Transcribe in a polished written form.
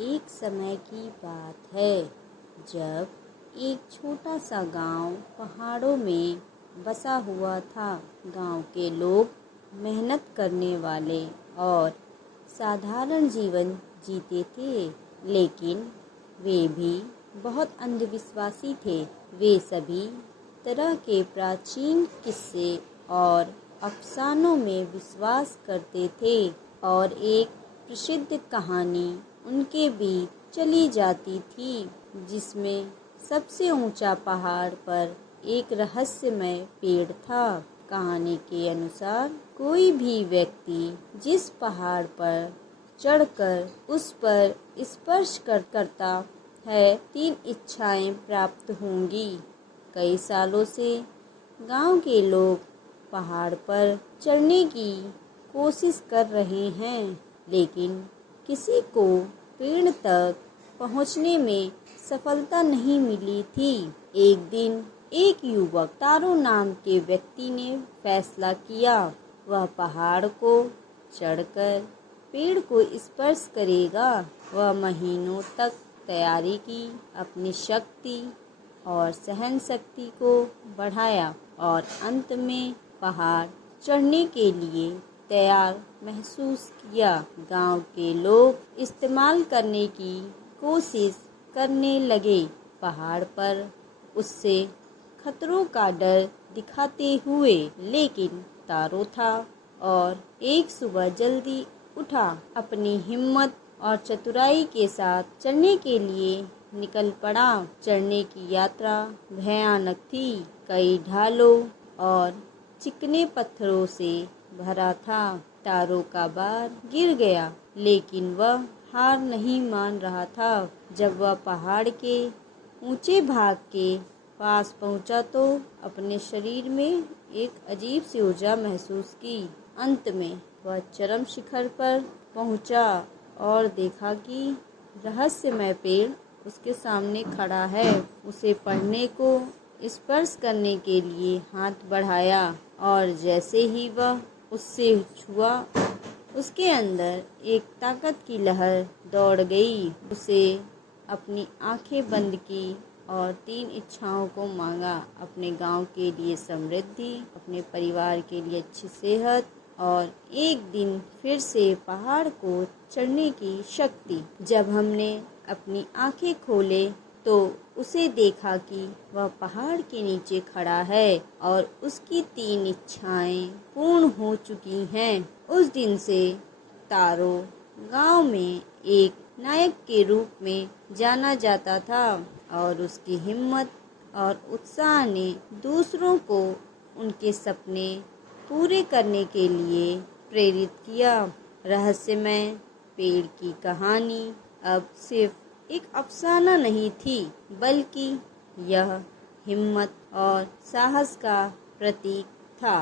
एक समय की बात है जब एक छोटा सा गांव पहाड़ों में बसा हुआ था। गांव के लोग मेहनत करने वाले और साधारण जीवन जीते थे, लेकिन वे भी बहुत अंधविश्वासी थे। वे सभी तरह के प्राचीन किस्से और अफसानों में विश्वास करते थे और एक प्रसिद्ध कहानी उनके बीच चली जाती थी, जिसमें सबसे ऊंचा पहाड़ पर एक रहस्यमय पेड़ था। कहानी के अनुसार कोई भी व्यक्ति जिस पहाड़ पर चढ़कर उस पर स्पर्श करता है 3 इच्छाएं प्राप्त होंगी। कई सालों से गांव के लोग पहाड़ पर चढ़ने की कोशिश कर रहे हैं, लेकिन किसी को पेड़ तक पहुंचने में सफलता नहीं मिली थी। एक दिन एक युवक तारो नाम के व्यक्ति ने फैसला किया, वह पहाड़ को चढ़कर पेड़ को स्पर्श करेगा। वह महीनों तक तैयारी की, अपनी शक्ति और सहन शक्ति को बढ़ाया और अंत में पहाड़ चढ़ने के लिए तैयार महसूस किया। गांव के लोग इस्तेमाल करने की कोशिश करने लगे, पहाड़ पर उससे खतरों का डर दिखाते हुए, लेकिन तारो था और एक सुबह जल्दी उठा, अपनी हिम्मत और चतुराई के साथ चढ़ने के लिए निकल पड़ा। चढ़ने की यात्रा भयानक थी, कई ढालों और चिकने पत्थरों से भरा था। तारो का बार गिर गया, लेकिन वह हार नहीं मान रहा था। जब वह पहाड़ के ऊंचे भाग के पास पहुंचा तो अपने शरीर में एक अजीब सी ऊर्जा महसूस की। अंत में वह चरम शिखर पर पहुंचा और देखा कि रहस्यमय पेड़ उसके सामने खड़ा है। उसे पढ़ने को स्पर्श करने के लिए हाथ बढ़ाया और जैसे ही वह उससे छुआ, उसके अंदर एक ताकत की लहर दौड़ गई। उसे अपनी आंखें बंद की और 3 इच्छाओं को मांगा, अपने गांव के लिए समृद्धि, अपने परिवार के लिए अच्छी सेहत और एक दिन फिर से पहाड़ को चढ़ने की शक्ति। जब हमने अपनी आंखें खोले तो उसे देखा कि वह पहाड़ के नीचे खड़ा है और उसकी 3 इच्छाएं पूर्ण हो चुकी हैं। उस दिन से तारो गांव में एक नायक के रूप में जाना जाता था और उसकी हिम्मत और उत्साह ने दूसरों को उनके सपने पूरे करने के लिए प्रेरित किया। रहस्यमय पेड़ की कहानी अब सिर्फ एक अफसाना नहीं थी, बल्कि यह हिम्मत और साहस का प्रतीक था।